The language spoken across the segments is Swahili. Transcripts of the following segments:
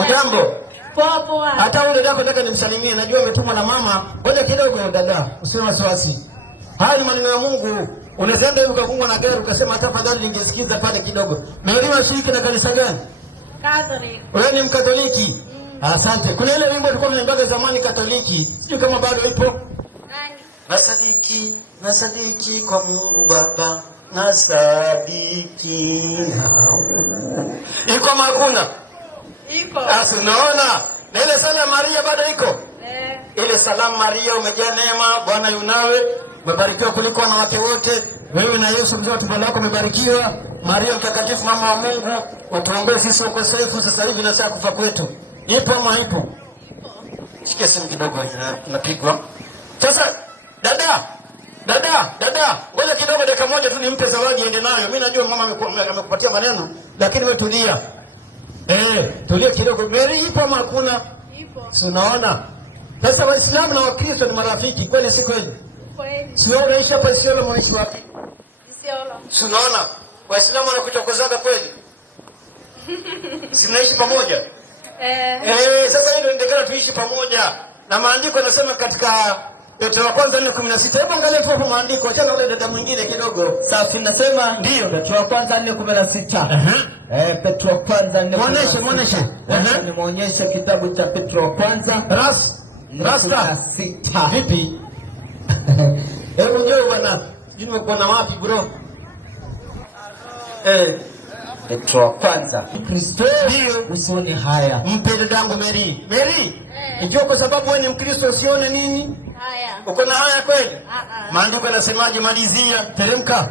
Ujambo? Poa poa. Hata yule dada nataka nimsalimie, najua umetumwa na mama. Ngoja kidogo dada, usiwe wasiwasi. Haya ni maneno ya Mungu. Unaweza hivi ukafungwa na gari ukasema tafadhali ningesikiza pale kidogo. Mmeelewa shiriki na kanisa gani? Catholic. Wewe ni Mkatoliki? Asante. Kuna ile wimbo tulikuwa tunaimba zamani Katoliki. Sijui kama bado ipo. Nani? Nasadiki kwa Mungu Baba. Nasadiki. Iko makuna? Iko. Sasa unaona? Na ile sala Maria bado iko? Ile salamu Maria umejaa neema, Bwana yunawe, umebarikiwa kuliko wanawake wote. Wewe na Yesu mzao tumbo lako umebarikiwa. Maria mtakatifu mama wa Mungu, utuombee sisi wakosefu sasa hivi na saa kufa kwetu. Ipo ama haipo? Sikia simu kidogo napigwa. Sasa dada, ngoja kidogo dakika moja tu nimpe zawadi ende nayo. Mimi najua mama amekupatia maneno, lakini wewe tulia. Tulia kidogo. Mary ipo ama hakuna? Ipo. Si unaona? Sasa Waislamu na Wakristo ni marafiki, kweli si kweli? Kweli. Sio unaishi hapa Isiolo mwanaishi wapi? Isiolo. Si unaona? Waislamu wanakuchokozaga kweli? Si mnaishi pamoja? Sasa hilo ndio tuishi pamoja. Na maandiko yanasema katika Petro wa kwanza 4:16. Hebu angalia tu hapo maandiko, acha ule dada mwingine kidogo. Safi, nasema ndio Petro wa kwanza 4:16. Petro wa kwanza 4:16. Muoneshe. Nimeonyesha kitabu cha Petro wa kwanza. Rasta 6. Vipi? Hebu njoo bwana. Nimekuona wapi bro? Petro wa kwanza. Kristo usione haya. Mpe dadangu Mary. Mary, njoo kwa sababu wewe ni Mkristo usione nini? Haya. Uko na haya kweli? Maandiko yanasemaje? Malizia, teremka.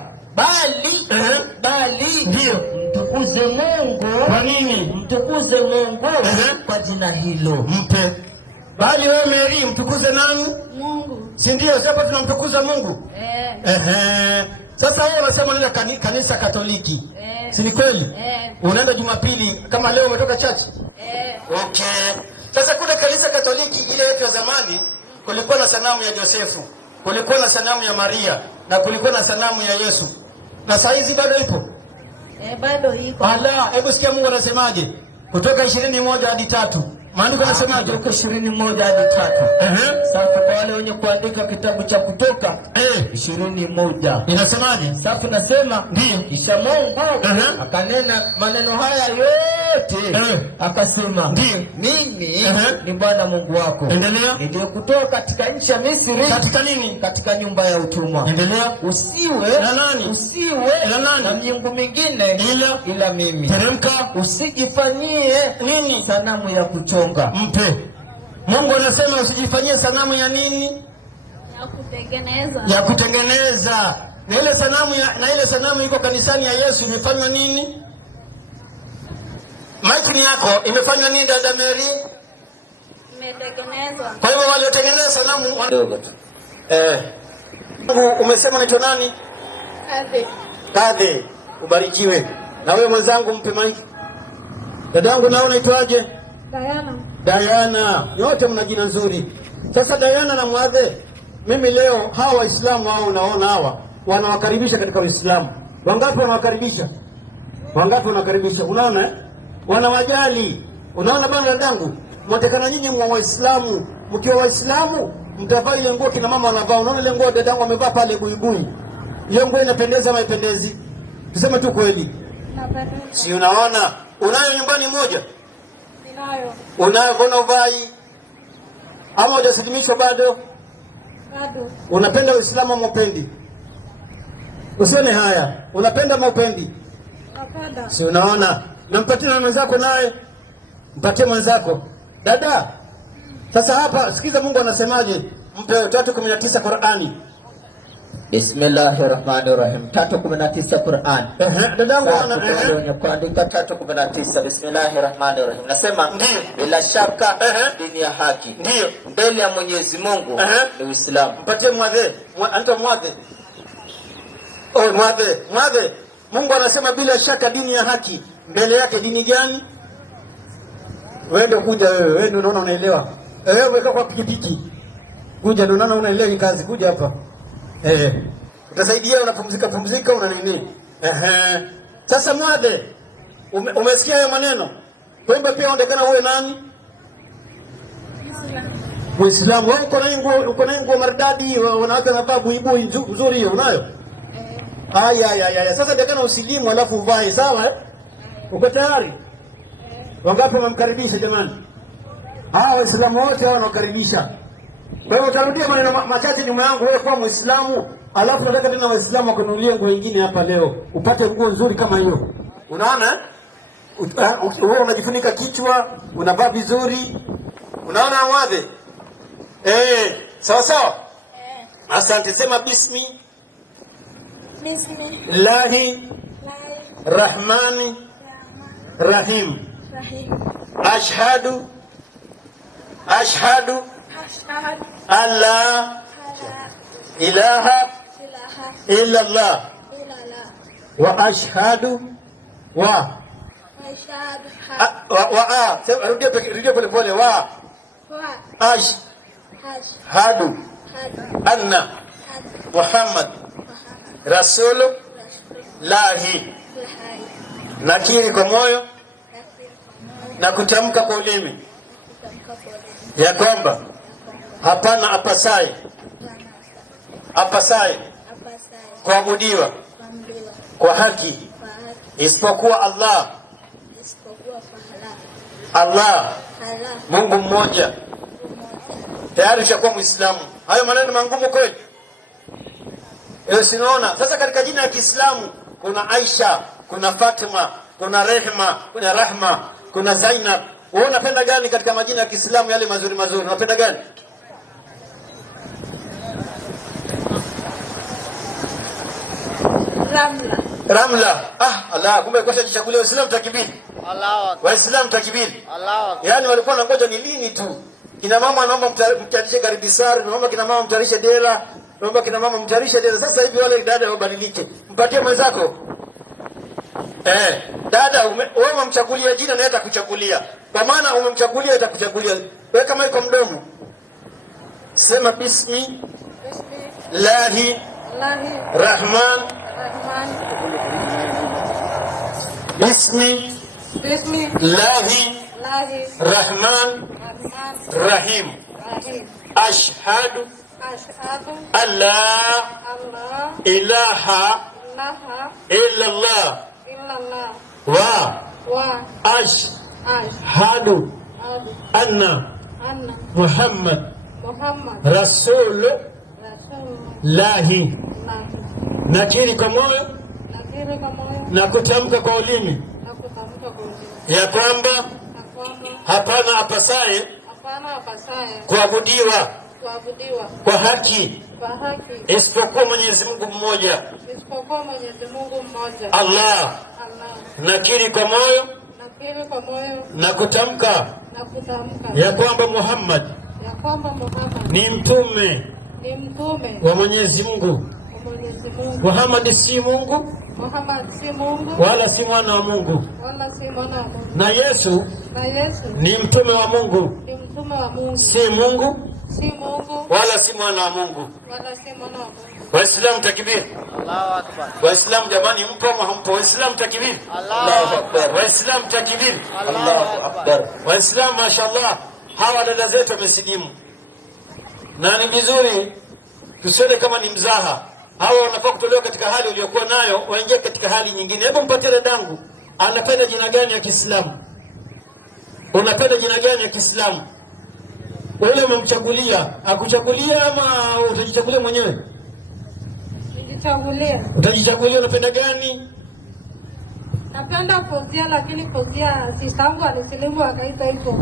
Bali ndio mtukuze Mungu. Kwa nini? Mtukuze Mungu kwa jina hilo. Mpe. Bali wewe Mary mtukuze nani? Mungu. Si ndio sasa tunamtukuza Mungu? Sasa wewe unasema nile kanisa Katoliki. Si ni kweli? Unaenda Jumapili kama leo umetoka church? Okay. Sasa kuna kanisa Katoliki ile yetu ya zamani kulikuwa na sanamu ya Josefu, kulikuwa na sanamu ya Maria na kulikuwa na sanamu ya Yesu. Na saa hizi bado ipo? Bado iko. Ala, hebu sikia Mungu anasemaje? Kutoka 21 hadi 3. Maandiko yanasemaje? Kutoka 21 hadi 3. Sasa kwa wale wenye kuandika kitabu cha Kutoka 21 inasemaje? Sasa nasema ndio kisha Mungu akanena maneno haya yote akasema ndio mimi ni Bwana Mungu wako. Endelea. Nilikutoa katika nchi ya Misri. Katika nini? Katika nyumba ya utumwa. Endelea. Usiwe na nani? Usiwe na nani? Na miungu mingine ila mimi. Teremka. Usijifanyie nini? Sanamu ya kuchonga. Mpe. Mungu anasema usijifanyie sanamu ya nini? Ya kutengeneza. Na ile sanamu iko kanisani ya Yesu imefanywa nini? Maiki yako imefanywa nini dada Mary? Imetengenezwa. Kwa hivyo waliotengeneza sanamu ndogo tu. Umesema unaitwa nani? Kadhi. Ubarikiwe. Na wewe mwenzangu mpe maiki. Dadangu nao unaitwaje? Diana. Yote mna jina nzuri. Sasa Diana na Mwadhe, mimi leo hawa Waislamu hao unaona hawa wanawakaribisha katika Uislamu. Wangapi wanawakaribisha? Unaona wanawajali. Unaona bwana dadangu, mwatakana nyinyi mwa Waislamu, mkiwa Waislamu mtavaa ile nguo kina mama wanavaa. Unaona ile nguo dadangu amevaa pale buibui. Hiyo nguo inapendeza ama haipendezi? Tuseme tu kweli. Si unaona? Unayo nyumbani moja? Unayo mbona uvai? Ama hujasilimishwa bado? Unapenda Uislamu ama upendi? Usione haya. Unapenda ama upendi? Napenda. Si unaona? Nampatie na mwenzako naye. Mpatie mwenzako. Dada. Sasa hapa sikiza Mungu anasemaje? Mpe 3:19 Qur'ani. Bismillahirrahmanirrahim. 3:19 Qur'an. Dadangu kuandika 3:19. Bismillahirrahmanirrahim. Nasema bila shaka dini ya haki ndio mbele ya Mwenyezi Mungu ni Uislamu. Mpatie Mwadhe. Anaitwa Mwadhe. Mwadhe. Mungu anasema bila shaka dini ya haki mbele yake dini gani? Wewe ndio kuja wewe. Wewe ndio unaona unaelewa. Wewe umekaa kwa pikipiki. Kuja ndio unaona unaelewa hii kazi. Kuja hapa. Utasaidia, unapumzika una nini? Sasa Mwadhe, umesikia hayo maneno? Wewe pia unaonekana uwe nani? Muislamu. Wewe uko na nguo maridadi, wanawake wanavaa buibui nzuri hiyo unayo? Aya. Sasa dekana usilimu alafu uvae, sawa Uko tayari? Wangapi wamemkaribisha jamani? Waislamu wote hao wanakaribisha. Kwa hiyo utarudia maneno machache nyuma yangu, wewe kwa Muislamu, alafu nataka tena Waislamu wakununulie nguo nyingine hapa leo. Upate nguo nzuri kama hiyo. Unaona? Wewe unajifunika kichwa, unavaa vizuri. Unaona mwadhe? Sawa sawa? Asante, sema bismi. Bismillahi Rahmani Rahim. Ashhadu alla ilaha illa Allah wa ashhadu rudia pole pole ashhadu anna Muhammad Rasulullahi. Nakiri kwa moyo na kutamka kwa ulimi ya kwamba hapana apasaye kuabudiwa kwa haki isipokuwa Allah Mungu mmoja. Tayari ushakuwa Muislamu. Hayo maneno mangumu kweli? Sinaona. Sasa katika jina la Kiislamu kuna Aisha, kuna Fatima, kuna Rehma, kuna Rahma, kuna Zainab. Wewe unapenda gani katika majina ya Kiislamu yale mazuri mazuri? Unapenda gani? Ramla. Allah, kumbe kwa chagulia Waislamu takbir. Allahu Akbar. Waislamu takbir. Allahu Akbar. Yaani walikuwa wanangoja ni lini tu. Kina mama naomba mtarishe garibisari, naomba kina mama mtarishe dela, naomba kina mama mtarishe dela. Sasa hivi wale dada wabadilike. Mpatie mwenzako. Dada wewe umemchagulia jina na yeye atakuchagulia. Kwa maana umemchagulia atakuchagulia. Wewe kama iko mdomo. Sema bismillahi Rahman Bismillahi Rahman Rahim. Ashhadu alla ilaha illallah wa ashhadu anna Muhammad Rasulullahi. Nakiri kwa moyo na kutamka kwa ulimi ya kwamba hapana apasaye kuabudiwa kwa haki isipokuwa Mwenyezi Mungu mmoja Allah. Nakiri kwa moyo na kutamka ya kwamba Muhammad ni mtume wa Mwenyezi Mungu. Muhammad si Mungu wala si mwana wa Mungu. Na Yesu ni mtume wa Mungu. Si Mungu wala si mwana wa Mungu. Waislamu takbir. Allahu Akbar. Waislamu jamani, mpo ama hampo? Waislamu takbir. Allahu Akbar. Waislamu takbir. Allahu Akbar. Waislamu mashaallah, hawa dada zetu wamesilimu. Na ni vizuri tusione kama ni mzaha. Hawa wanafaa kutolewa katika hali uliyokuwa nayo, waingie katika hali nyingine. Hebu mpatie dadangu, anapenda jina gani ya Kiislamu? Unapenda jina gani ya Kiislamu? Wewe umemchagulia, akuchagulia ama utajichagulia mwenyewe? Nijichagulia. Utajichagulia unapenda gani? Napenda Fauzia, lakini Fauzia sisangu alisilimu akaita hivyo.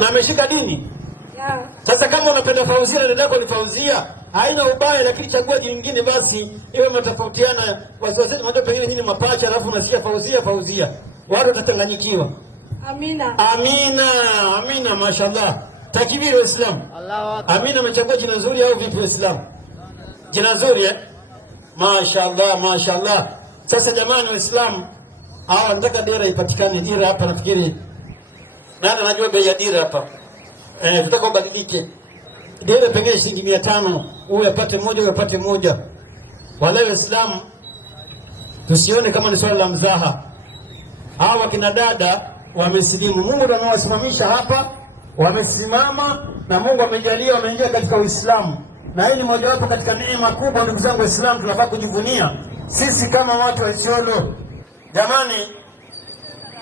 Na ameshika dini? Yeah. Sasa kama unapenda Fauzia na dadako ni Fauzia, haina ubaya, lakini chagua jina lingine basi iwe mtofautiana. Wasiwasi mmoja pengine nyinyi mapacha alafu unasikia Fauzia. Watu watatanganyikiwa. Amina, mashallah. Takbir Waislamu. Allahu Akbar. Amina amechagua jina nzuri au vipi Waislamu? Jina nzuri Mashallah. Sasa jamani Waislamu, nataka dira ipatikane. Dira hapa nafikiri nani anajua bei ya dira hapa? Tutaka ubadilike. Dira pengine shilingi 500, huyu apate moja, huyu apate moja. Wale Waislamu tusione kama ni swala la mzaha. Hawa kina dada wamesilimu. Mungu ndiye amewasimamisha hapa, wamesimama na Mungu amejalia wameingia katika Uislamu. Na hii ni mojawapo katika neema kubwa, ndugu zangu Waislamu, tunafaa kujivunia sisi kama watu wa Isiolo. Jamani,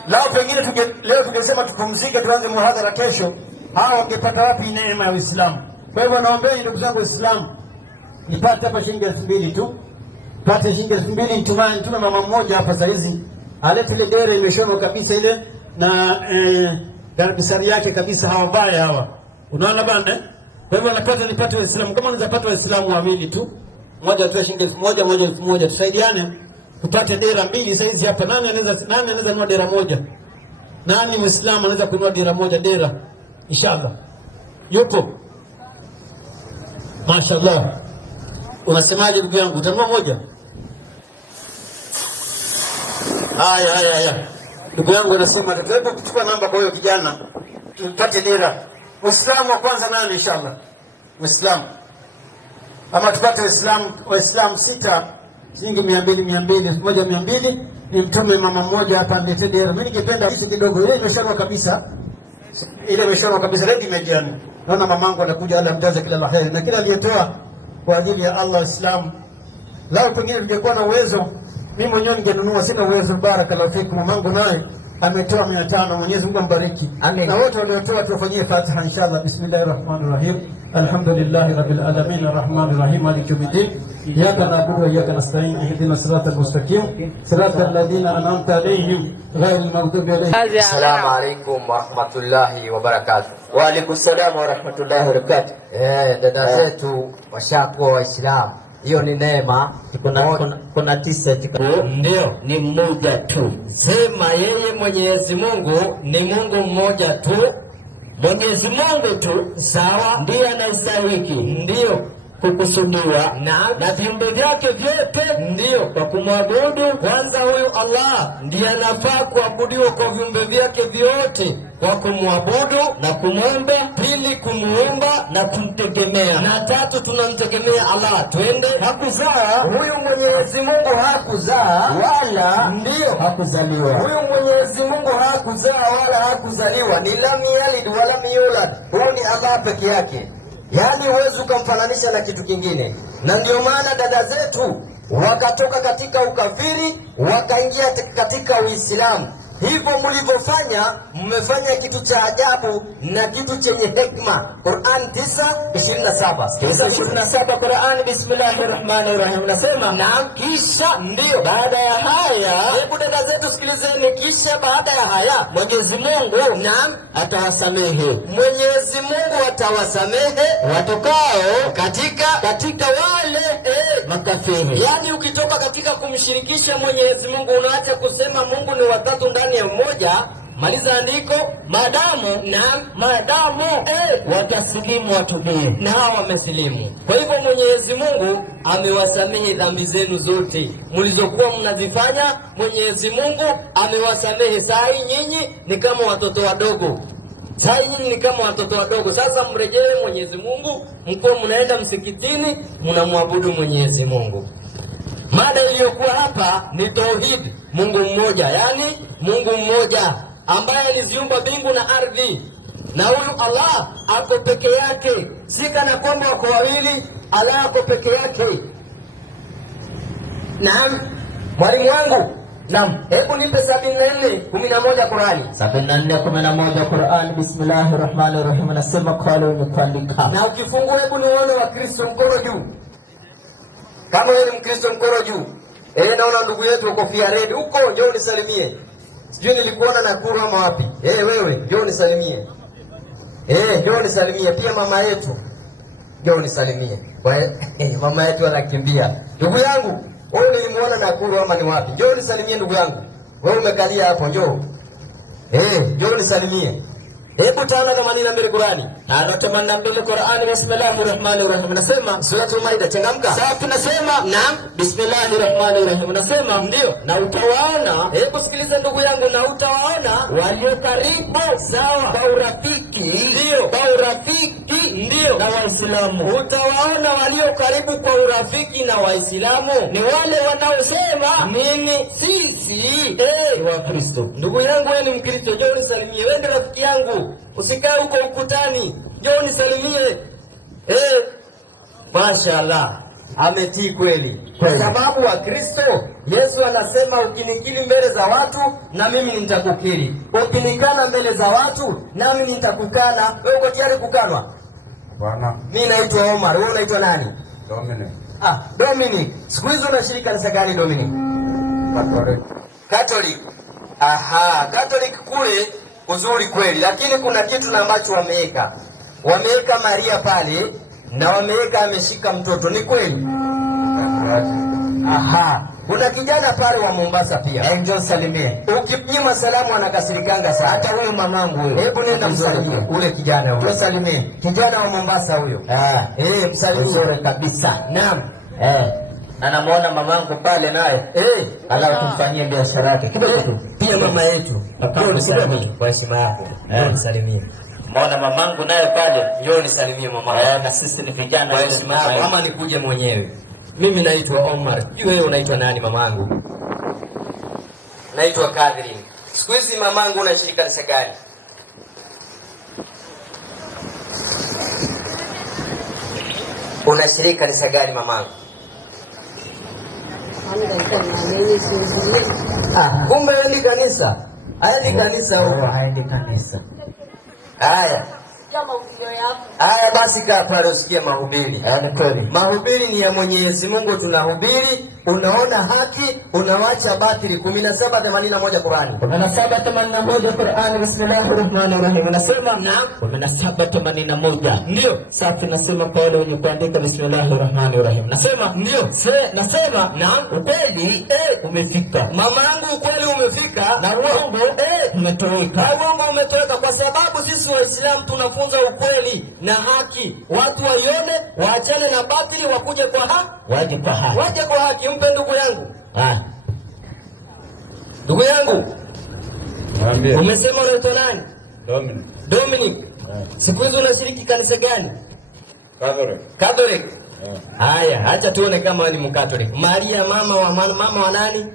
lao pengine leo tungesema tupumzike tuanze muhadhara kesho, hao wangepata wapi neema ya Uislamu? Kwa hivyo naombeni ndugu zangu Waislamu, nipate hapa shilingi 2000 tu. Pate shilingi 2000 nitume mama mmoja hapa saa hizi alete ile dera imeshonwa kabisa ile na darabisari yake kabisa, hawabaya hawa. Unaona bana? Kwa hivyo nipate Waislamu, kama unaweza pata Waislamu wawili tu, mmoja atoe shilingi 1000, mmoja 1000, tusaidiane tupate dera mbili saa hizi hapa. Nani anaweza kununua dera moja? Nani Muislamu anaweza kununua dera moja? Dera inshallah yupo? Mashaallah. Unasemaje ndugu yangu, utanunua moja? Haya. Ndugu yangu anasema tutaweza kuchukua namba kwa hiyo kijana tupate dera. Muislamu wa kwanza nani inshallah? Muislamu. Ama tupate Waislamu 6 shilingi 200 1200 ni mtume mama mmoja hapa amlete dera. Mimi ningependa hizo kidogo, ile imeshonwa kabisa. Ile imeshonwa kabisa ready imejani. Naona mamangu anakuja wala mtaza kila laheri na kila aliyetoa kwa ajili ya Allah Islam. Lao pengine ningekuwa na uwezo mimi mwenyewe ningenunua, sina uwezo. Barakallahu fikum. Mamangu naye ametoa 500. Mwenyezi Mungu ambariki. Na wote waliotoa tufanyie Fatiha inshallah. Bismillahirrahmanirrahim. Alhamdulillahi rabbil alamin arrahmanirrahim maliki yawmiddin. Iyyaka na'budu wa iyyaka nasta'in. Ihdinas siratal mustaqim. Siratal ladzina an'amta alayhim ghayril maghdubi alayhim. Assalamu alaykum wa rahmatullahi wa barakatuh. Wa alaykum assalam wa rahmatullahi wa barakatuh. Dada zetu washakuwa Waislamu, hiyo ni neema. Kuna 9 ndio ni mmoja tu. Sema yeye Mwenyezi Mungu ni Mungu mmoja tu. Mwenyezi Mungu tu, sawa, ndiye anastahili ndio kukusudiwa na viumbe vyake vyote ndio kwa kumwabudu. Kwanza huyu Allah ndiye anafaa kuabudiwa kwa viumbe vyake vyote kwa kumwabudu na kumwomba. Pili, kumuomba na kumtegemea, na tatu, tunamtegemea Allah. Twende. Hakuzaa huyu Mwenyezi Mungu, hakuzaa wala ndio hakuzaliwa. Huyu Mwenyezi Mungu hakuzaa wala hakuzaliwa, ni lam yalid wala yulad. Huyu ni Allah peke yake, yaani huwezi ukamfananisha na kitu kingine. Na ndio maana dada zetu wakatoka katika ukafiri wakaingia katika Uislamu. Hivyo mlivyofanya, mmefanya kitu cha ajabu na kitu chenye hekima. Qur'an 9:27. 9:27 Qur'an. Bismillahirrahmanirrahim. Nasema naam, kisha ndio baada ya haya. Hebu dada zetu sikilizeni, kisha baada ya haya Mwenyezi Mungu naam atawasamehe. Mwenyezi Mungu atawasamehe watokao katika wale makafiri. Yaani ukitoka katika kumshirikisha Mwenyezi Mungu, unaacha kusema Mungu ni watatu ndani ya mmoja, maliza andiko, maadamu watasilimu watubie, na hao wamesilimu. Kwa hivyo Mwenyezi Mungu amewasamehe dhambi zenu zote mlizokuwa mnazifanya. Mwenyezi Mungu amewasamehe. Saa nyinyi ni kama watoto wadogo. Sasa mrejee Mwenyezi Mungu, mko mnaenda msikitini mnamwabudu Mwenyezi Mungu. Mada iliyokuwa hapa ni tauhid, Mungu mmoja, yani Mungu mmoja ambaye aliziumba mbingu na ardhi. Na huyu Allah ako peke yake, si kana kwamba wako wawili. Allah ako peke yake. Naam, mwalimu wangu. Naam, hebu nipe 74:11 Qur'ani. 74:11 Qur'ani. Bismillahirrahmanirrahim. Nasema qala umepandika. Na ukifungua hebu nione wa Kristo mkono juu. Kama wewe ni Mkristo mkono juu. Naona ndugu yetu kofia red huko, njoo unisalimie. Sijui nilikuona Nakuru ama wapi. Wewe njoo unisalimie. Njoo unisalimie pia mama yetu. Njoo unisalimie. Mama yetu anakimbia. Ndugu yangu, wewe nilimuona Nakuru ama ni wapi? Njoo unisalimie ndugu yangu. Wewe umekalia hapo, njoo. Njoo unisalimie. Hebu 582 Qur'ani. 582 Qur'ani. Bismillahirrahmanirrahim. Nasema Suratul Maida, changamka. Sawa, tunasema naam. Bismillahirrahmanirrahim. Nasema ndio. Na utawaona, hebu sikiliza ndugu yangu, na utawaona walio karibu sawa kwa urafiki. Ndio. Kwa urafiki ndio na Waislamu. Utawaona walio karibu kwa urafiki na Waislamu ni wale wanaosema mimi sisi wa Kristo. Ndugu yangu, wewe ni Mkristo, njoo unisalimie. Wewe ndio rafiki yangu. Usikae huko ukutani. Njoo unisalimie. Mashaallah. Ametii kweli. Kwa sababu wa Kristo, Yesu anasema ukinikiri mbele za watu na mimi nitakukiri. Ukinikana mbele za watu na mimi nitakukana. Wewe uko tayari kukanwa? Bwana. Mimi naitwa Omar. Wewe unaitwa nani? Dominic. Dominic. Siku hizo unashiriki kanisa gani Dominic? Catholic. Catholic kule uzuri kweli, lakini kuna kitu ambacho wameweka Maria pale na wameweka ameshika mtoto. Ni kweli? Kuna kijana pale wa Mombasa pia. Njoo salimie. Ukimnyima salamu anakasirikanga sana. Hata huyo mamangu huyo. Hebu nenda msalimie ule kijana huyo. Msalimie. Kijana wa Mombasa huyo. Msalimie. Nzuri kabisa. Naam. Anamuona mamangu pale naye. Ala tumfanyie biashara yake kidogo tu. Pia mama yetu. Kwa heshima yako. Msalimie. Muona mamangu naye pale. Njoo nisalimie mama. Na sisi ni vijana kwa heshima yako. Mama nikuje mwenyewe. Mimi naitwa Omar. Wewe unaitwa nani mamangu? Naitwa Catherine. Siku hizi mamangu unashiriki kanisa gani? Unashiriki kanisa gani mamangu? Kumbe wewe ni kanisa. Haya ni kanisa huko. Haya ni kanisa. Haya. Haya basi kaa pale usikie mahubiri. Ni kweli. Mahubiri ni ya Mwenyezi Mungu tunahubiri, unaona haki, unawacha batili. 1781 Qur'ani. 1781 Qur'ani. Bismillahirrahmanirrahim. Nasema naam. 1781. Ndio. Safi, nasema kwa wale wenye kuandika Bismillahirrahmanirrahim. Nasema ndio. Nasema naam. Ukweli umefika. Mama yangu ukweli umefika na uongo umetoweka. Uongo umetoweka kwa sababu sisi Waislamu tunafunza ukweli na haki. Watu waione, waachane na batili, wakuje kwa haki. Waje kwa haki. Mpe ndugu yangu. Ndugu yangu. Mwambie. Umesema unaitwa nani? Dominic. Siku hizo unashiriki kanisa gani? Catholic. Haya, acha tuone kama ni Mkatoliki. Maria mama wa nani?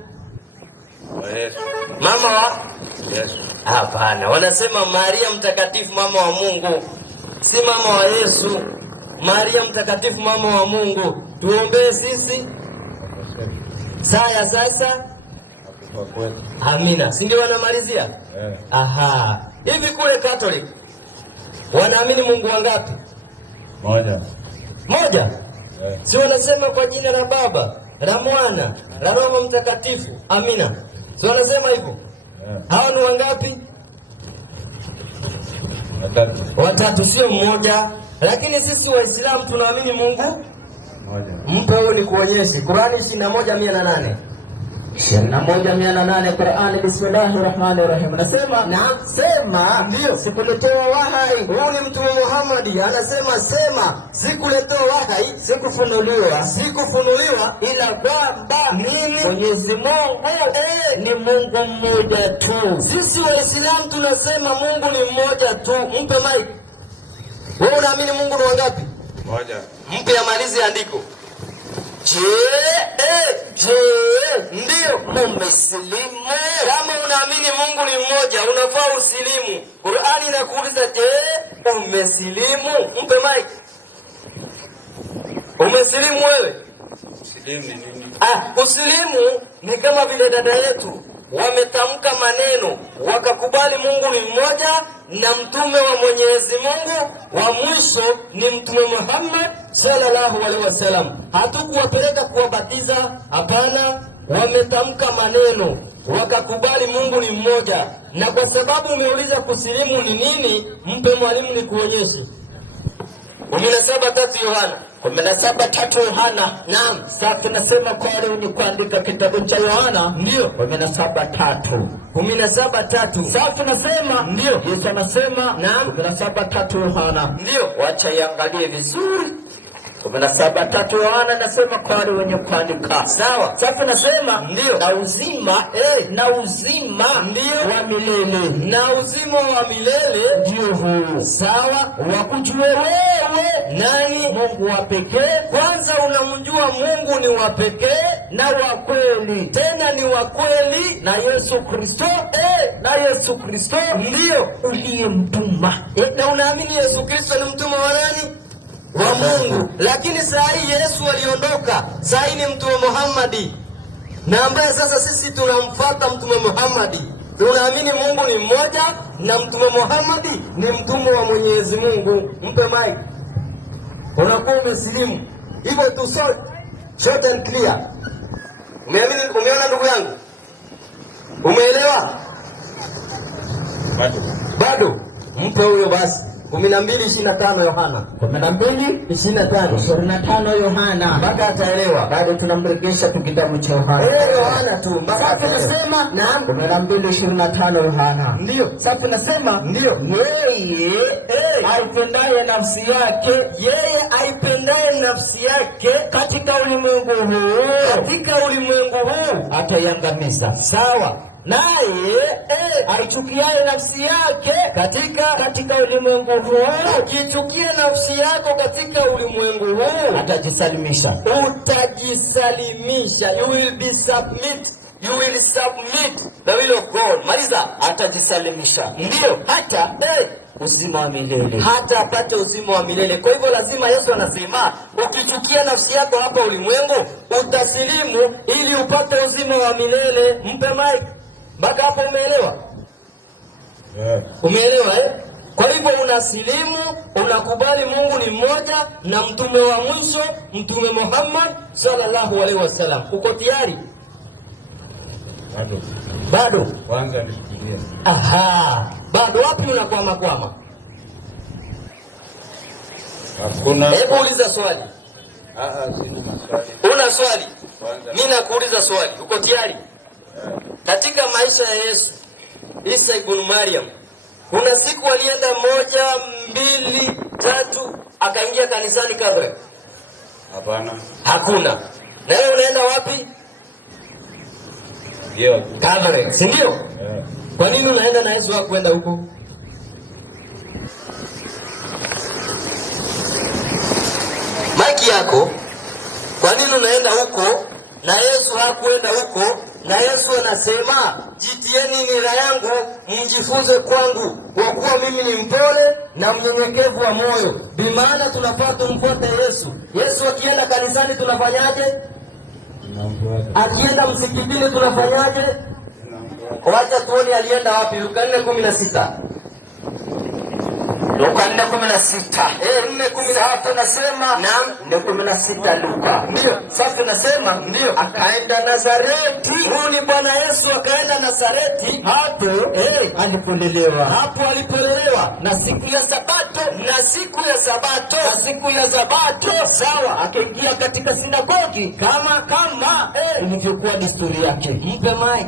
Yesu. Mama wa Yesu. Hapana, wanasema Maria mtakatifu mama wa Mungu. Si mama wa Yesu. Maria mtakatifu mama wa Mungu. Tuombee sisi. Sasa. Amina. Si ndio wanamalizia? Hivi kule Catholic wanaamini Mungu wangapi? Moja. Si wanasema kwa jina la Baba, la Mwana, la Roho Mtakatifu. Amina. Si wanasema hivyo? Hao ni wangapi? Watatu, sio mmoja. Lakini sisi Waislamu tunaamini Mungu moja. Mpe huyu ni kuonyesha Qur'ani 21:108. 21:108 Qur'ani. Bismillahirrahmanirrahim. Nasema naam. Sema ndio. Sikuletewa wahai. Huyu ni Mtume Muhammad anasema sema sikuletewa wahai, sikufunuliwa ila kwamba mimi Mwenyezi Mungu ni Mungu mmoja tu. Sisi Waislamu tunasema Mungu ni mmoja tu. Mpe mic. Wewe unaamini Mungu ni wangapi? Moja. Mpe amalize andiko. Ndio Muslimu. Kama unaamini Mungu ni mmoja, unafaa usilimu. Qur'ani inakuuliza umesilimu? Mpe mic. Umesilimu wewe? Usilimu ni nini? Usilimu ni kama vile dada yetu wametamka maneno wakakubali Mungu ni mmoja na mtume wa Mwenyezi Mungu wa mwisho ni Mtume Muhammad sallallahu alaihi wasallam. Hatukuwapeleka kuwabatiza, hapana. Wametamka maneno wakakubali Mungu ni mmoja. Na kwa sababu umeuliza kusilimu ni nini, mpe mwalimu ni kuonyeshe. 17:3 Yohana. 17:3 Yohana. Naam. Sasa tunasema kwa wale wenye kuandika kitabu cha Yohana. Ndio. 17:3. 17:3. Sasa tunasema ndio. Yesu anasema. Naam. 17:3 Yohana. Ndio. Wacha iangalie vizuri. 17:3 Yohana nasema kwa wale wenye kuandika. Sawa. Sasa nasema ndio. Na uzima na uzima ndio wa milele. Na uzima wa milele ndio huu. Sawa. Wakujue wewe nani? Mungu wa pekee. Kwanza unamjua Mungu ni wa pekee na wa kweli. Tena ni wa kweli na Yesu Kristo. Na Yesu Kristo ndio uliyemtuma. Na unaamini Yesu Kristo ni mtume wa nani? Wa Mungu. Lakini saa hii Yesu aliondoka. Saa hii ni mtume Muhammadi. Na ambaye sasa sisi tunamfuata mtume Muhammadi. Tunaamini Mungu ni mmoja na mtume Muhammadi ni mtume wa Mwenyezi Mungu. Mpe mic. Unakuwa umesilimu. Hivyo tu short and clear. Umeamini? Umeona ndugu yangu? Umeelewa? Bado. Mpe huyo basi. 12:25 Yohana. 12:25 Yohana. Mpaka ataelewa. Bado tunamrejesha kwa kitabu cha Yohana. Yohana tu. Sasa tunasema naam. 12:25 Yohana. Ndio. Sasa tunasema ndio. Yeye aipendaye nafsi yake, yeye aipendaye nafsi yake katika ulimwengu huu ataiangamiza. Sawa. Naye aichukiaye nafsi yake katika ulimwengu huu, ukichukia nafsi yako katika ulimwengu huu atajisalimisha. Utajisalimisha. You will submit the will of God. Maliza. Atajisalimisha. Ndio. Hata uzima wa milele. Hata apate uzima wa milele. Kwa hivyo lazima Yesu anasema ukichukia nafsi yako hapa ulimwengu utasilimu ili upate uzima wa milele. Mpe mic. Mpaka hapo umeelewa? Umeelewa Kwa hivyo unasilimu, unakubali Mungu ni mmoja na mtume wa mwisho, mtume Muhammad sallallahu alaihi wasallam. Uko tayari? Bado. Kwanza nifikirie. Bado wapi unakwama? Hakuna. Hebu uliza swali. Sina maswali. Una swali? Mimi nakuuliza swali. Uko tayari? Katika maisha ya Yesu, Isa ibn Maryam, kuna siku alienda 1, 2, 3 akaingia kanisani kabla? Hapana. Hakuna. Na wewe unaenda wapi? Ndio. Kabla, si ndio? Kwa nini unaenda na Yesu hakwenda huko? Maki yako. Kwa nini unaenda huko na Yesu hakwenda huko? Na Yesu anasema jitieni nira yangu mjifunze kwangu, kwa kuwa mimi ni mpole na mnyenyekevu wa moyo. Bimaana tunafaa tumfuate Yesu. Yesu akienda kanisani tunafanyaje? Akienda msikitini tunafanyaje? Wacha tuone alienda wapi. Luka 4:16. Luka 4:16. 4:16 nasema naam, 4:16 Luka. Ndio. Sasa nasema ndio. Akaenda Nazareti. Huyu ni Bwana Yesu akaenda Nazareti. Hapo alipolelewa. Hapo alipolelewa. Na siku ya Sabato. Na siku ya Sabato. Sawa. Akaingia katika sinagogi kama ilivyokuwa desturi yake. Mpe mic.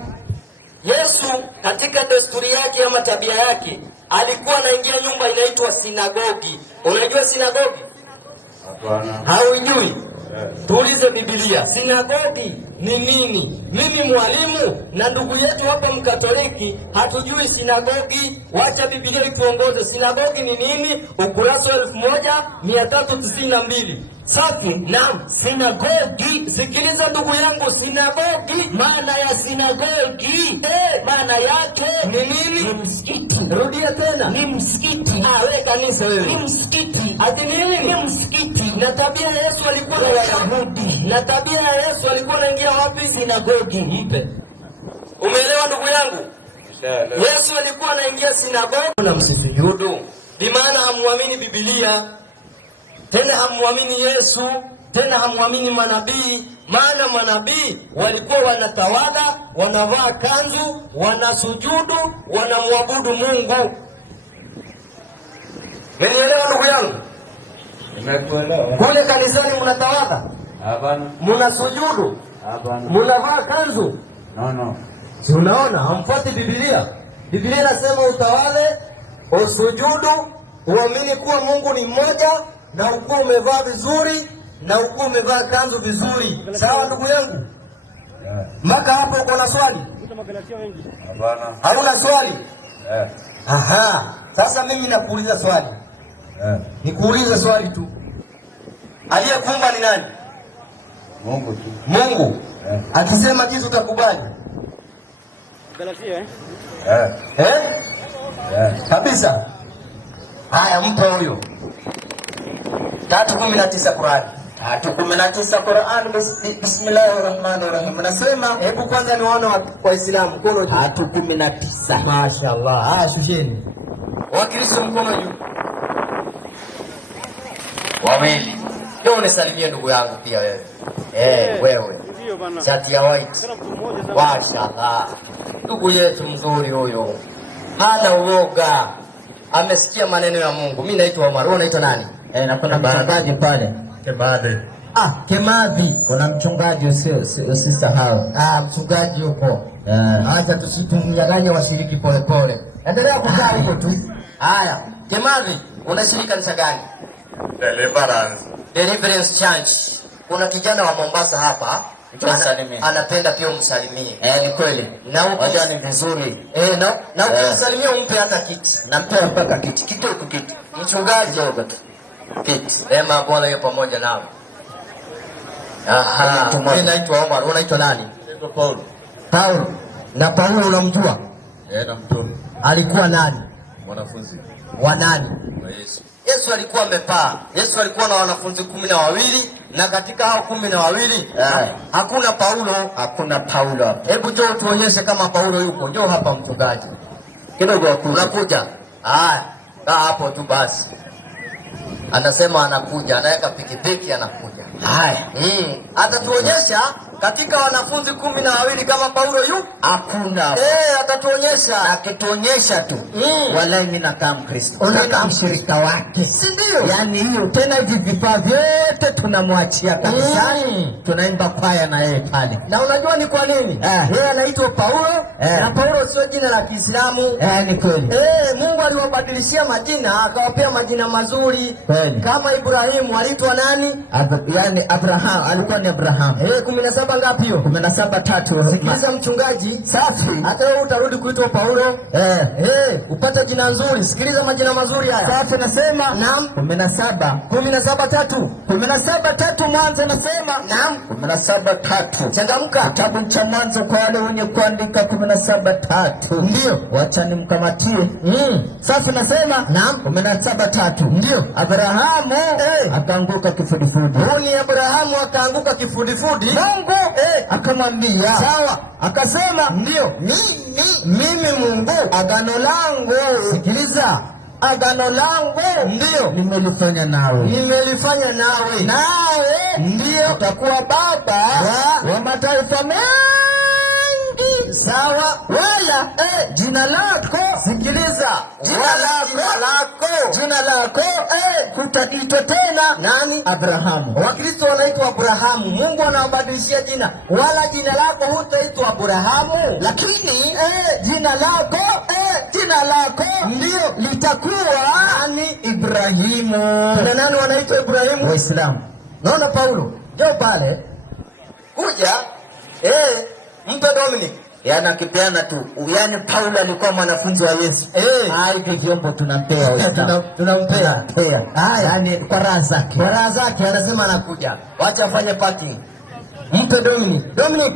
Yesu katika desturi yake ama tabia yake alikuwa anaingia nyumba inaitwa sinagogi. Unajua sinagogi? Hapana. Haujui? Tuulize Biblia. Sinagogi ni nini? Mimi mwalimu na ndugu yetu hapa Mkatoliki hatujui sinagogi. Wacha Biblia ituongoze. Sinagogi ni nini? Ukurasa 1392. Safi. Naam, sinagogi. Sikiliza ndugu yangu, sinagogi, maana ya sinagogi, maana yake ni nini? Ni msikiti. Rudia tena. Ni msikiti. Wewe kanisa wewe. Ni msikiti. Ati nini? Ni msikiti. Na tabia ya Yesu alikuwa na Wayahudi. Na tabia ya Yesu alikuwa anaingia wapi? Sinagogi. Mpe. Umeelewa ndugu yangu? Yesu alikuwa anaingia sinagogi na msijudu. Bi maana hamuamini Biblia. Tena hamuamini Yesu, tena hamuamini manabii. Maana manabii walikuwa wanatawala, wanavaa kanzu, wanasujudu, wanamwabudu Mungu. Mmenielewa ndugu yangu? Nimekuelewa. Kule kanisani mnatawadha? Hapana. Mnasujudu? Hapana. Mnavaa kanzu? No. Si unaona hamfuati Biblia. Biblia inasema utawale, usujudu, uamini kuwa Mungu ni mmoja, na ukuwa umevaa vizuri, na ukuwa umevaa kanzu vizuri. Sawa ndugu yangu? Mpaka hapo uko na swali? Hapana. Hauna swali? Eh. Sasa mimi nakuuliza swali. Nikuulize swali tu. Aliyekuumba ni nani? Mungu tu. Mungu. Akisema jizu utakubali? Kabisa. Haya, mpe huyo. 3:19 Qur'an. 3:19 Qur'an. Bismillahirrahmanirrahim. Nasema, hebu kwanza niwaone Waislamu mkono juu. 3:19. Mashaallah. Shusheni. Wakristo mkono juu. Wawili. Ndio unisalimie ndugu yangu pia wewe. Wewe. Shati ya white. Mashaallah. Ndugu yetu mzuri huyo. Hana uoga. Amesikia maneno ya Mungu. Mimi naitwa Omar. Wewe unaitwa nani? Na kuna mchungaji pale. Kebade. Kemadhi. Kuna mchungaji usisahau. Mchungaji yuko. Acha tusitumnyang'anye washiriki pole pole. Endelea kukaa huko tu. Haya, Kemadhi, unashiriki kanisa gani? Deliverance Church. Kuna kijana wa Mombasa hapa. Anapenda pia umsalimie. Ni kweli. Na Waja ni vizuri. na ukimsalimia umpe hata kiti. Nampea mpaka kiti. Kidogo kiti. Mchungaji kiti. Bwana yupo pamoja nao. Mimi naitwa Omar. Unaitwa nani? Naitwa Paulo. Paulo. Na Paulo unamjua? Namjua. Alikuwa nani? Mwanafunzi wa nani? wa Yesu. Yesu alikuwa amepaa. Yesu alikuwa na wanafunzi 12, na katika hao 12 hakuna Paulo. Hakuna Paulo. Hebu njoo tuonyeshe kama Paulo yuko. Njoo hapa mchungaji. Kidogo unakuja. Kaa hapo tu basi. Anasema anakuja, anaweka pikipiki anakuja. Atatuonyesha katika wanafunzi 12 kama Paulo yupo? Hakuna. Atatuonyesha. Akituonyesha tu. Wallahi mimi nakaa Mkristo. Unakaa mshirika wake. Si ndio? Yaani hiyo tena hivi vifaa vyote tunamwachia kabisa. Tunaimba kwaya na yeye pale. Na unajua ni kwa nini? Yeye anaitwa Paulo, na Paulo sio jina la Kiislamu. Ni kweli. Mungu aliwabadilishia majina, akawapea majina mazuri. Kama Ibrahimu aliitwa nani? Yaani Abraham, alikuwa ni Abraham. 17 ngapi hiyo? 17:3. Sikiliza mchungaji, safi. hata wewe utarudi kuitwa Paulo. Upate jina nzuri. Sikiliza majina mazuri haya. Safi, nasema. Naam. 17:3. 17:3 Mwanzo nasema. Naam. 17:3. Changamka. Kitabu cha Mwanzo kwa wale wenye kuandika 17:3. Ndio. Wacha nimkamatie. Safi, nasema. Naam. 17:3. Ndio. Abrahamu akaanguka kifudifudi. Ni Abrahamu akaanguka kifudifudi. Mungu akamwambia. Sawa. Akasema, ndio. Mimi Mungu, agano langu. Sikiliza. Agano langu ndio nimelifanya nawe. Nimelifanya nawe. Nawe ndio utakuwa baba wa mataifa mengi. Sawa. Wala jina lako, sikiliza, jina lako kutaitwa tena nani? Abrahamu. Wakristo wanaitwa Abrahamu. Mungu anawabadilishia jina. Wala jina lako hutaitwa Abrahamu, lakini jina lako ndio litakuwa nani? Ibrahimu. Na nani wanaitwa Ibrahimu? Waislamu. Naona Paulo. Njoo pale. Kuja. Mpe Dominic. Yaani akipeana tu. Yaani Paulo alikuwa mwanafunzi wa Yesu. Hivi vyombo tunampea Waislamu. Tunampea. Yaani kwa raha zake. Kwa raha zake anasema anakuja. Wacha afanye parking. Mpe Dominic. Dominic.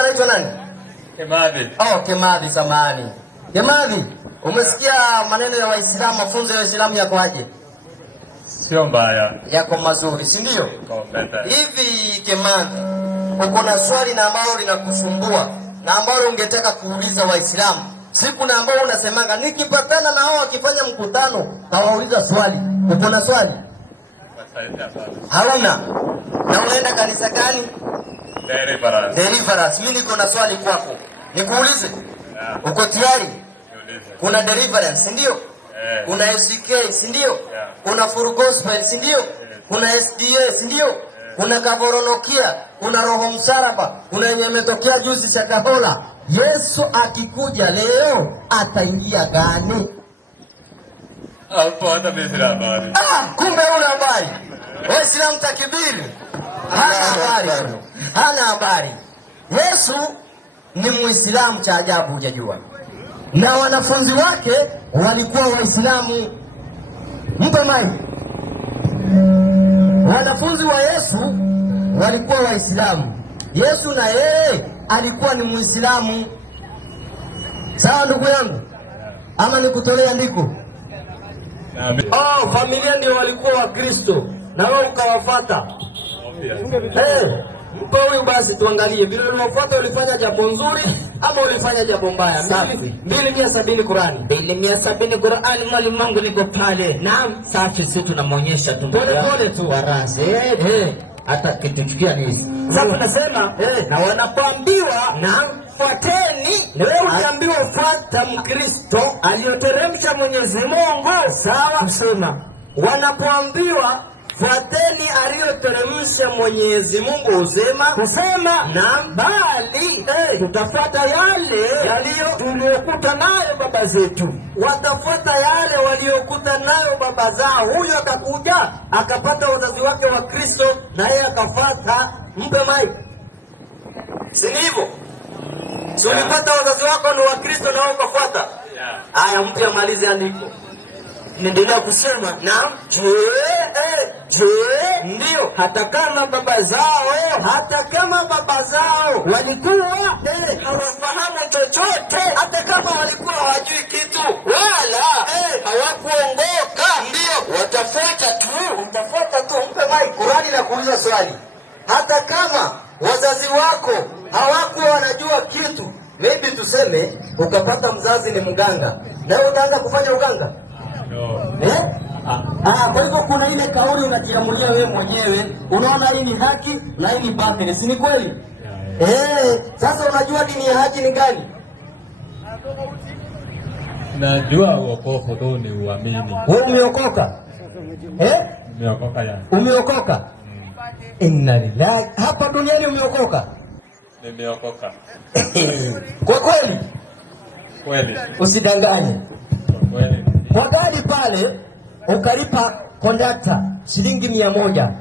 Anaitwa nani? Kemadhi. Kemadhi, samahani. Kemadhi, umesikia maneno ya Waislamu, mafunzo ya Waislamu yako aje? Sio mbaya. Yako mazuri, si ndio? Hivi Kemadhi, uko na swali na ambalo linakusumbua na ambalo ungetaka kuuliza Waislamu? Siku na ambao unasemanga nikipatana na hao wakifanya mkutano nawauliza swali. Uko na swali? Hauna. Na unaenda kanisa gani? Deliverance. Mimi niko na swali kwako. Nikuulize? Uko tayari? Kuna deliverance, ndio? kuna FCK, si ndio? Kuna Full Gospel, si ndio? Kuna SDA, si ndio? Kuna Kavoronokia, kuna Roho Msaraba, kuna yenye imetokea juzi Shakahola. Yesu akikuja leo ataingia gani? Hapo hata mimi sina habari. Kumbe una habari. Wewe sina mtakibiri. Hana habari. Yesu ni Muislamu, cha ajabu hujajua. Na wanafunzi wake walikuwa Waislamu. Mpe mai. Wanafunzi wa Yesu walikuwa Waislamu. Yesu na yeye alikuwa ni Muislamu. Sawa ndugu yangu? Ama nikutolea ndiko? Familia ndio walikuwa wa Kristo na wewe ukawafuata. Mpe huyu basi tuangalie vile uliwafuata, ulifanya jambo nzuri ama ulifanya jambo mbaya? 270 Qur'ani. 270 Qur'ani, mwalimu wangu niko pale. Naam, safi, sisi tunamuonyesha tu. Pole tu warasi. Hata kituchukia ni hizi. Sasa tunasema na wanapoambiwa na fuateni, na wewe ukiambiwa fuata Mkristo aliyoteremsha Mwenyezi Mungu, sawa kusema. Wanapoambiwa fuateni aliyoteremsha Mwenyezi Mungu, kusema na bali tutafuata yale tuliyokuta nayo baba zetu. Watafuata yale waliokuta nayo baba zao. Huyo akakuja akapata wazazi wake wa Kristo na yeye akafuata. Mpe mai, si hivyo? Si ulipata wazazi wako ni wa Kristo na wao ukafuata? Haya, mpe amalize andiko. Niendelea kusema na ndio hata kama baba zao walikuwa hawafahamu chochote, hata kama walikuwa hawajui kitu wala hawakuongoka, ndio watafuata tu. Mpe mai. Qur'ani na kuuliza swali, hata kama wazazi wako hawakuwa wanajua kitu, maybe tuseme ukapata mzazi ni mganga, na wewe utaanza kufanya uganga? Kwa hivyo kuna ile kauli unajiamulia wewe mwenyewe, unaona hii ni haki na hii ni batili, si ni kweli? Sasa unajua dini ya haki ni gani? Najua wokovu tu ni uamini. Wewe umeokoka? Umeokoka yani. Umeokoka? Inna lillahi. Hapa duniani umeokoka? Nimeokoka. Kwa kweli? Kweli. Usidanganye. Kweli. Kwa gari pale ukalipa kondakta shilingi 100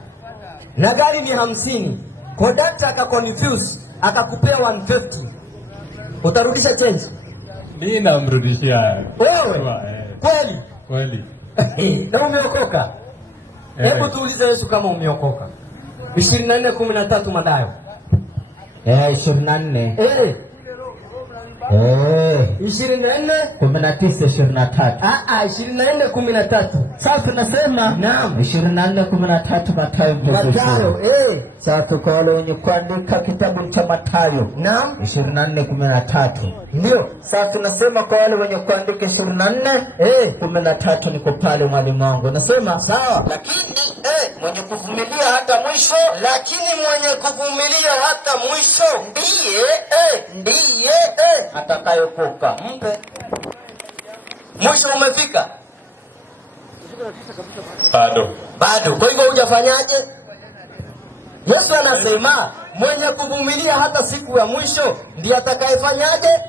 na gari ni 50, kondakta akaconfuse akakupea 150, utarudisha change? Mimi namrudishia. Wewe? Kweli? Kweli. Na umeokoka? Hebu tuulize Yesu kama umeokoka. 24:13 Mathayo. 24. 24:13. Sasa tunasema naam, 24:13 Mathayo. Sasa kwa wale wenye kuandika kitabu cha Mathayo, naam, 24:13. Ndio. Sasa tunasema kwa wale wenye kuandika 24:13 niko pale mwalimu wangu. Nasema sawa. Lakini mwenye kuvumilia hata mwisho, ndiye atakayokoka. Mpe. Mwisho umefika? Bado. Kwa hivyo hujafanyaje? Yesu anasema mwenye kuvumilia hata siku ya mwisho ndiye atakayefanyaje?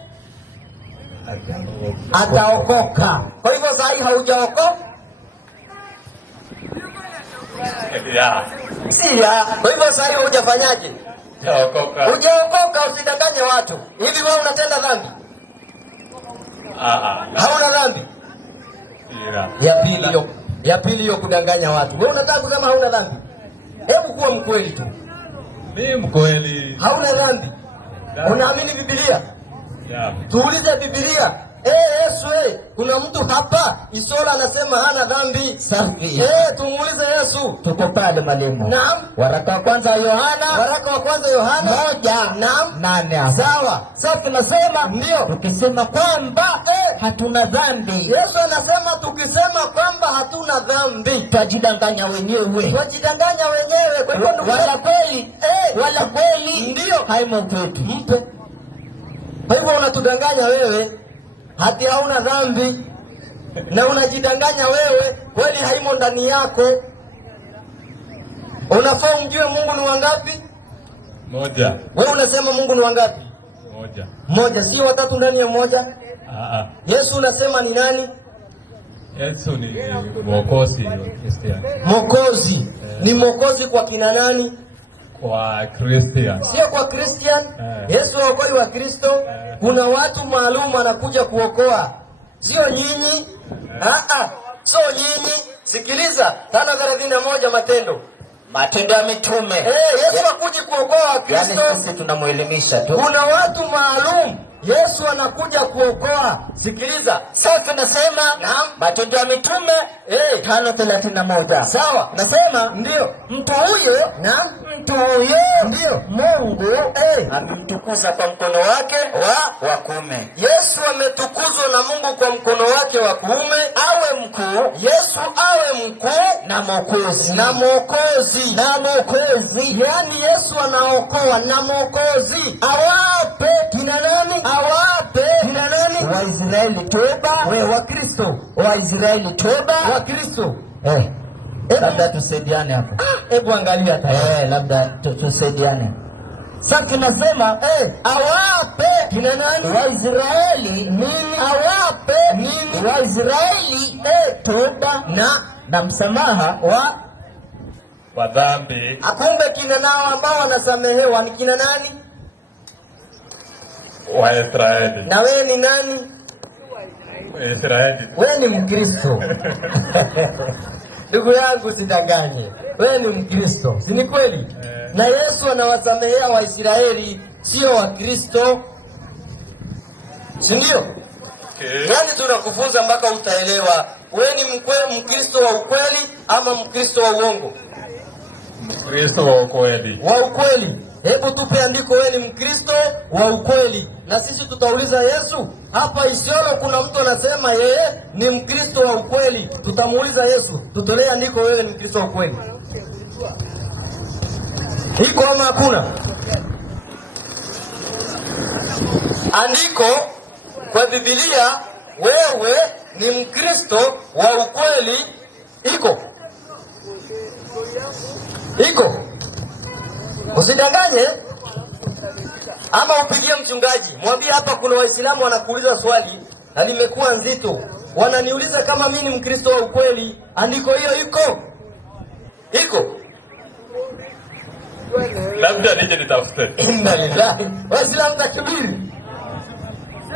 Ataokoka. Kwa hivyo sasa haujaokoka? Kwa hivyo sasa hujafanyaje? Hujaokoka, usidanganye watu. Hivi wewe unatenda dhambi? Hauna dhambi? Ya pili hiyo kudanganya watu. Wewe unataka kusema hauna dhambi? Hebu kuwa mkweli tu. Mimi mkweli. Hauna dhambi? Unaamini Biblia? Tuulize Biblia. Yesu, kuna mtu hapa Isola anasema hana dhambi. Safi. Tumuulize Yesu. Tuko pale mwalimu. Naam. Waraka wa kwanza Yohana. 1. Naam. 8. Sawa. Sasa tunasema ndio. Tukisema kwamba hatuna dhambi. Yesu anasema tukisema kwamba hatuna dhambi, twajidanganya wenyewe. Kwa hivyo ndugu, wala kweli ndio haimo kwetu. Mpe. Kwa hivyo unatudanganya wewe hati hauna dhambi. na unajidanganya wewe, kweli haimo ndani yako. Unafaa umjue Mungu ni wangapi? Moja. Wewe unasema Mungu ni wangapi? Moja. Moja, sio watatu ndani ya moja? Yesu unasema ni nani? Yesu ni Mwokozi wa Kristiani. Mwokozi. Ni Mwokozi kwa kina nani? Kwa Kristiani. Sio kwa Kristian. Yesu Mwokozi wa Kristo. Kuna watu maalum anakuja kuokoa. Sio nyinyi. Sio nyinyi. Sikiliza 5:31 Matendo ya Mitume. Yesu hakuji kuokoa Kristo. Yani sisi tunamuelimisha tu. Kuna watu maalum Yesu anakuja kuokoa. Sikiliza. Sasa nasema Matendo ya Mitume 5:31. Sawa. Nasema ndio. Mtu huyo ndio Mungu amemtukuza kwa mkono wake wa kuume. Yesu ametukuzwa na Mungu kwa mkono wake wa kuume, awe mkuu. Yesu awe mkuu na Mwokozi. Yaani Yesu anaokoa na Mwokozi. Awape kina nani? Waisraeli toba. Wa Kristo. Waisraeli toba. Wa Kristo. Labda tusaidiane hapa. Hebu angalia tayari. Labda tusaidiane. Sasa tunasema awape kina nani? Waisraeli nini? Awape nini? Waisraeli toba na msamaha wa dhambi. Akumbe kina nao ambao wanasamehewa ni kina nani? Waisraeli. Na wewe ni nani? Waisraeli. Wewe ni Mkristo. Ndugu yangu sidanganye. Wewe ni Mkristo. Si ni kweli? Na Yesu anawasamehea Waisraeli, sio Wakristo. Si ndio? Yaani tunakufunza mpaka utaelewa. Wewe ni Mkristo wa ukweli ama Mkristo wa uongo? Mkristo wa ukweli. Wa ukweli. Hebu tupe andiko, wewe ni Mkristo wa ukweli. Na sisi tutauliza Yesu. Hapa Isiolo kuna mtu anasema yeye ni Mkristo wa ukweli. Tutamuuliza Yesu, tutolee andiko wewe ni Mkristo wa ukweli. Iko ama hakuna? Andiko kwa Biblia wewe ni Mkristo wa ukweli. Iko. Usidanganye. Ama upigie mchungaji, mwambie hapa kuna Waislamu wanakuuliza swali na limekuwa nzito. Wananiuliza kama mimi ni Mkristo wa ukweli. Andiko hiyo iko. Labda nije nitafute. Inna lillahi. Waislamu takbiri.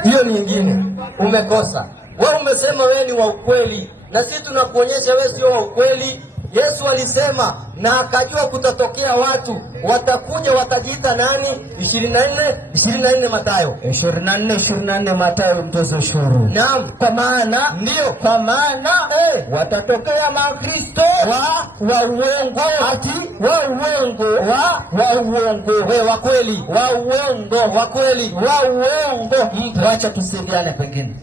Hiyo nyingine. Umekosa. Wewe umesema wewe ni wa ukweli na sisi tunakuonyesha wewe sio wa ukweli. Yesu alisema na akajua kutatokea watu watakuja watajiita nani? 24 Mathayo. 24 Mathayo mtoza ushuru. Naam, kwa maana watatokea makristo wa uongo. Wa uongo. Wewe wa kweli. Wa uongo. Wa kweli. Wa uongo. Wacha tusaidiane pengine.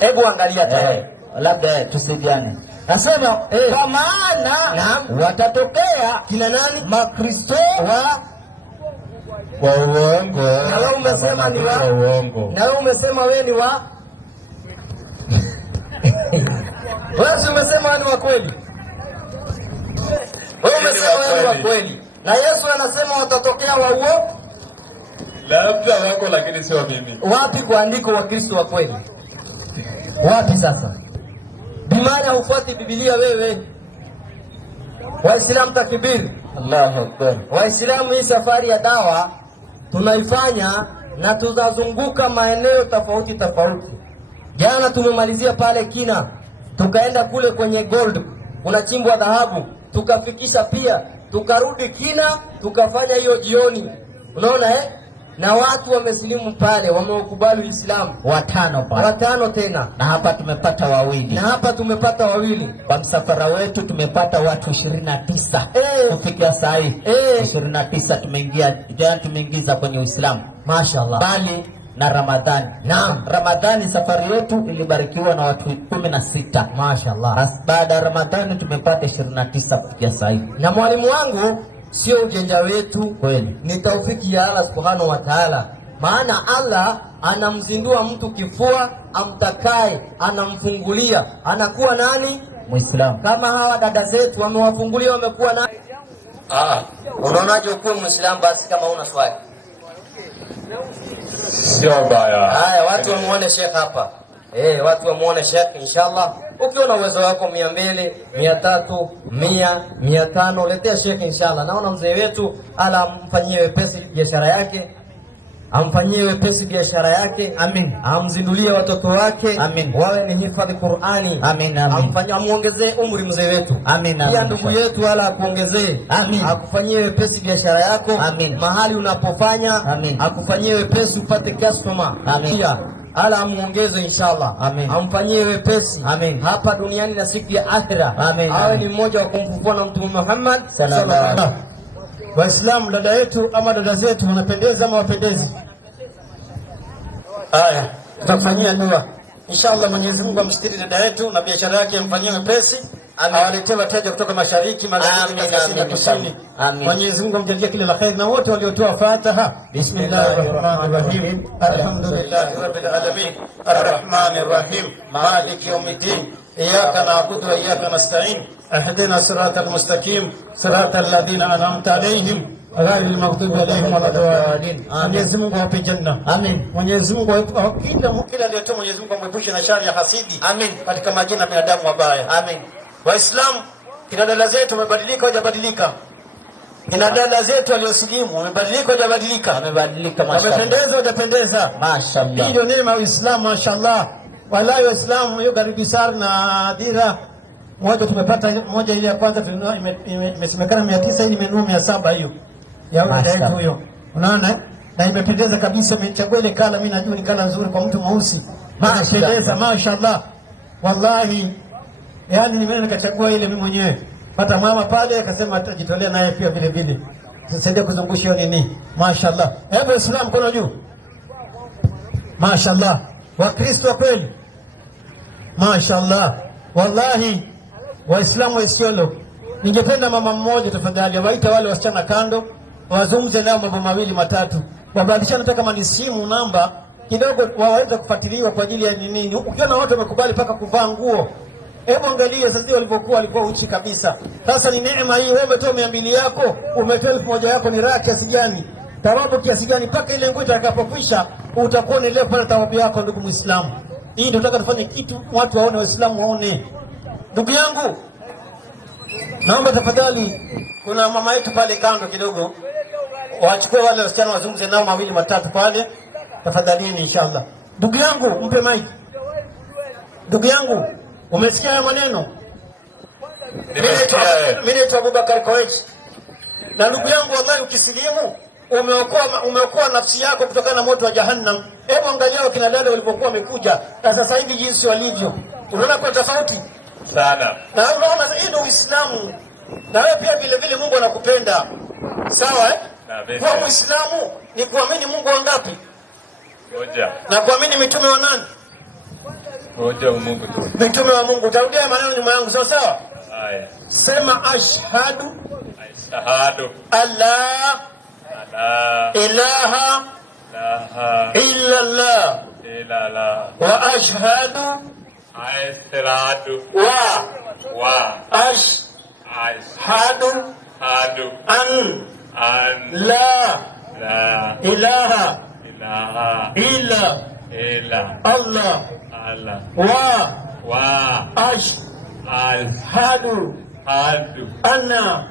Hebu angalia tayari. Labda tusaidiane. Nasema kwa maana watatokea kina nani? Makristo wa uongo. Na wewe umesema ni wa uongo. Na wewe umesema wewe ni wa wewe umesema ni wa kweli. Wewe umesema wewe ni wa kweli. Na Yesu anasema watatokea wa uongo. Labda wako lakini sio mimi. Wapi kwa andiko wa Kristo wa kweli? Wapi sasa? Bimana ufuati Biblia wewe. Waislamu takbir. Allahu Akbar. Waislamu, hii safari ya dawa tunaifanya na tutazunguka maeneo tofauti. Jana tumemalizia pale Kina, tukaenda kule kwenye gold, unachimbwa dhahabu, tukafikisha pia, tukarudi Kina, tukafanya hiyo jioni. Unaona na watu wamesilimu pale, wameukubali Uislamu. Watano tena. Na hapa tumepata wawili. Kwa msafara wetu tumepata watu 29. Kufikia saa hii 29 tumeingiza kwenye Uislamu. Mashaallah. Bali na Ramadhani. Naam. Ramadhani safari yetu ilibarikiwa na watu 16. Mashaallah. Baada ya Ramadhani tumepata 29 kufikia saa hii. Na mwalimu wangu sio ujanja wetu kweli, ni taufiki ya Allah subhanahu wa ta'ala. Maana Allah anamzindua mtu kifua, amtakaye anamfungulia, anakuwa nani? Muislamu. Kama hawa dada zetu wamewafungulia, wamekuwa nani? Unaonaje ukuwe Muislamu basi kama una swali? Sio baya. Haya, watu wamuone Sheikh hapa. Watu wamuone Sheikh inshallah. Ukiwa na uwezo wako 200, 300, 100, 500 letea Sheikh inshallah. Naona mzee wetu ala amfanyie wepesi biashara yake. Amfanyie wepesi biashara yake. Amin. Amzindulie watoto wake. Amin. Wawe ni hifadhi Qur'ani. Amin, amin. Amfanyie, amuongezee umri mzee wetu. Amin, amin. Pia ndugu yetu ala akuongezee. Amin. Akufanyie wepesi biashara yako. Amin. Mahali unapofanya. Amin. Akufanyie wepesi upate customer. Amin. Pia ala amuongeze inshallah. Amin. Amfanyie wepesi. Amin. Hapa duniani na siku ya akhira. Amin. Awe ni mmoja wa kumfufua na Mtume Muhammad sallallahu alaihi wasallam. Waislamu, dada yetu ama dada zetu wanapendeza ama wapendezi? Haya, tutafanyia dua inshallah. Mwenyezi Mungu amstiri dada yetu na biashara yake amfanyie wepesi, awaletee wateja kutoka mashariki, magharibi, kaskazini na kusini. Mwenyezi Mungu amjalie kila la kheri, na wote waliotoa Fatiha. Bismillahirrahmanirrahim. Alhamdulillahi rabbil alamin arrahmanir rahim maliki yawmiddin iyyaka na'budu wa iyyaka nasta'in ihdina siratal mustaqim siratal ladzina an'amta alaihim ghayril maghdubi alaihim waladdallin. Mwenyezi Mungu awape janna. Amin. Mwenyezi Mungu kila aliyetoa, Mwenyezi Mungu amwepushe na shari ya hasidi. Amin. Katika majina ya binadamu wabaya. Amin. Waislamu, kina dada zetu wamebadilika, hawajabadilika? Kina dada zetu waliosilimu wamebadilika, hawajabadilika? Wamebadilika, mashaallah. Wamependeza, hawajapendeza? Mashaallah. Hii ndio neema ya Uislamu, mashaallah. Wallahi Waislamu hiyo karibu sana na dira moja tumepata, moja ile ya kwanza imesemekana 900, hii imenunua 700 hiyo. Ya dada huyo. Unaona? Na imependeza kabisa, imechagua ile kala, mimi najua ni kala nzuri kwa mtu mweusi. Mashaallah, mashaallah. Wallahi yani nimeenda nikachagua ile mimi mwenyewe. Pata mama pale akasema atajitolea naye pia vile vile. Sasa kuzungusha nini? Mashaallah. Hebu Islam mkono juu. Mashaallah. Wakristo kweli. Mashaallah. Wallahi Waislamu wa Isiolo, ningependa mama mmoja tafadhali waita wale wasichana kando, wazungumze nao mambo mawili matatu. Wabadilishane hata kama ni simu namba kidogo, waweze kufuatiliwa kwa ajili ya nini. Ukiona watu wamekubali paka kuvaa nguo, hebu angalia sasa walikuwa uchi kabisa. Sasa ni neema hii, wewe umetoa 200 yako, umetoa 1000 yako, ni raha kiasi gani? Thawabu kiasi gani? Paka ile nguo itakapokwisha utakuwa ni leo pale thawabu yako, ndugu Muislamu. Hii ndio tunataka tufanye kitu watu waone, Waislamu waone. Ndugu yangu, naomba tafadhali, kuna mama yetu pale kando kidogo, wachukue wale wasichana wazungumze nao mawili matatu pale tafadhalini inshallah. Ndugu yangu, mpe mic. Ndugu yangu, umesikia haya maneno? Mimi naitwa Abubakar Koech. Na ndugu yangu, wallahi ukisilimu umeokoa nafsi yako kutokana na moto wa Jahannam. Hebu angalia wakina dada walipokuwa wamekuja na sasa hivi jinsi walivyo. Unaona kwa tofauti sana. Na unaona hii ndio Uislamu. Na wewe pia vile vile Mungu anakupenda. Sawa eh? Kwa Muislamu ni kuamini Mungu wangapi? Moja. Na kuamini mitume wa nani? Moja wa Mungu tu. Mitume wa Mungu. Tarudia maneno nyuma yangu, sawa sawa? Haya. Sema ashhadu Allah ilaha illa Allah wa ashhadu an la ilaha illa Allah wa ashhadu anna